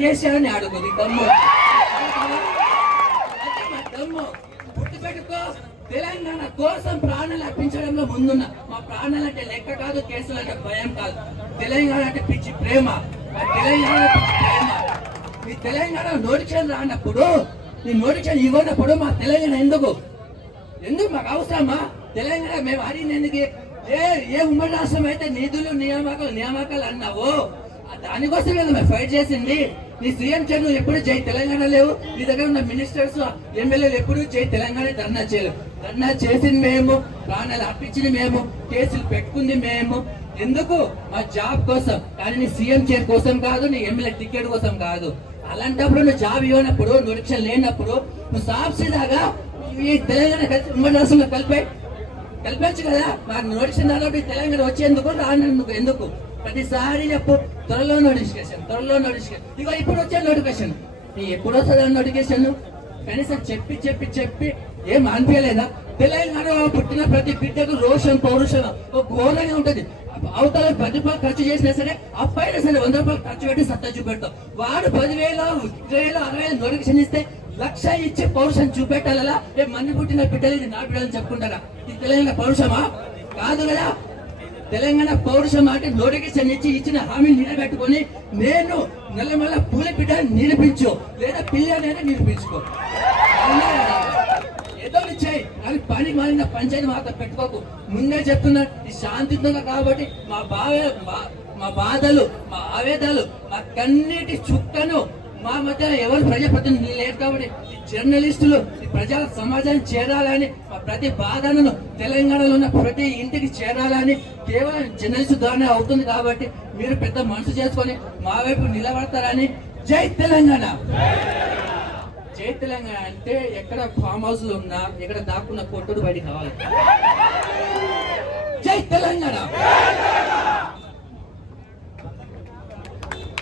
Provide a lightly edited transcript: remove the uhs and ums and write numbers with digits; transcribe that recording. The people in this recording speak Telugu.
కేసీఆర్ అని అడుగుది దమ్ము. దమ్ము గుర్తుపెట్టుకో. తెలంగాణ కోసం ప్రాణాలు అర్పించడంలో ముందున్న మా ప్రాణాలు అంటే లెక్క కాదు, కేసులు అంటే భయం కాదు. తెలంగాణ అంటే పిచ్చి ప్రేమ. తెలంగాణ పిచ్చి ప్రేమ. మీ తెలంగాణ నోటిఫికేషన్ రానప్పుడు, నీ నోటిఫికేషన్ ఇవ్వనప్పుడు మా తెలంగాణ ఎందుకు మాకు అవసరమా? తెలంగాణ మేము అడిగిన ఎందుకు? ఏ ఉమ్మడి రాష్ట్రం అయితే నిధులు నియామకాలు అన్నావో దానికోసం కదా మేము ఫైట్ చేసింది. నీ సీఎం చదువు ఎప్పుడు జై తెలంగాణ లేవు. నీ దగ్గర ఉన్న మినిస్టర్స్ ఎమ్మెల్యేలు ఎప్పుడు జై తెలంగాణ ధర్నా చేయలేవు. ధర్నా చేసింది మేము, ప్రాణాలు అర్పించింది మేము, కేసులు పెట్టుకుంది మేము. ఎందుకు? మా జాబ్ కోసం. కానీ నీ సీఎం చైర్ కోసం కాదు, నీ ఎమ్మెల్యే టికెట్ కోసం కాదు. అలాంటప్పుడు నువ్వు జాబ్ ఇవ్వనప్పుడు, నోటిఫికేషన్ లేనప్పుడు నువ్వు సాక్షిదాగా ఈ తెలంగాణ ఉమ్మడి రాష్ట్రంలో కలిపచ్చు కదా. మాకు నోటిఫికేషన్ రానప్పుడు తెలంగాణ వచ్చేందుకు రానందుకు ఎందుకు? ప్రతిసారి చెప్పు త్వరలో నోటిఫికేషన్. ఇగో ఇప్పుడు వచ్చే నోటిఫికేషన్. నీ ఎప్పుడు వస్తుంది నోటిఫికేషన్? కనీసం చెప్పి చెప్పి చెప్పి ఏం అనిపించలేదా? తెలంగాణలో పుట్టిన ప్రతి బిడ్డకు రోషం పౌరుషం ఒక ఘోరంగా ఉంటది. అవతల 10 రూపాయలు ఖర్చు చేసినా సరే, అప్పైనా సరే 100 రూపాయలు ఖర్చు పెట్టి సత్తా చూపెడతాం. వాడు 10,000, 20,000, 60,000 నోటిఫికేషన్ ఇస్తే 1,00,000 ఇచ్చి పౌరుషం చూపెట్టాలా? మంది పుట్టిన బిడ్డలు ఇది నా బిడ్డలని చెప్పుకుంటారా? ఇది తెలంగాణ పౌరుషమా? కాదు కదా. తెలంగాణ పౌరుషం అంటే నోటిఫికేషన్ ఇచ్చిన హామీని నిలబెట్టుకొని నేను నెలమల్ల పూల బిడ్డ నిరూపించు, లేదా పిల్లనైనా నిరూపించుకో. ఏదో ఇచ్చాయి కానీ పని మారిన పంచాయతీ మాతో పెట్టుకోకు. ముందే చెప్తున్నా, ఈ శాంతియుతంగా కాబట్టి మా బాధలు, మా ఆవేదాలు, మా కన్నీటి చుక్కను మా మధ్య ఎవరు ప్రజాప్రతినిధులు లేరు కాబట్టి ఈ జర్నలిస్టులు ఈ ప్రజల సమాజానికి చేరాలని, మా ప్రతి బాధను తెలంగాణలో ఉన్న ప్రతి ఇంటికి చేరాలని కేవలం జర్నలిస్టు ద్వారానే అవుతుంది. కాబట్టి మీరు పెద్ద మనసు చేసుకొని మా వైపు నిలబడతారని. జై తెలంగాణ. జై తెలంగాణ అంటే ఎక్కడ ఫామ్ హౌస్ లో ఉన్నా, ఎక్కడ దాక్కున్న కొట్టుడు బయటికి కావాలి. జై తెలంగాణ.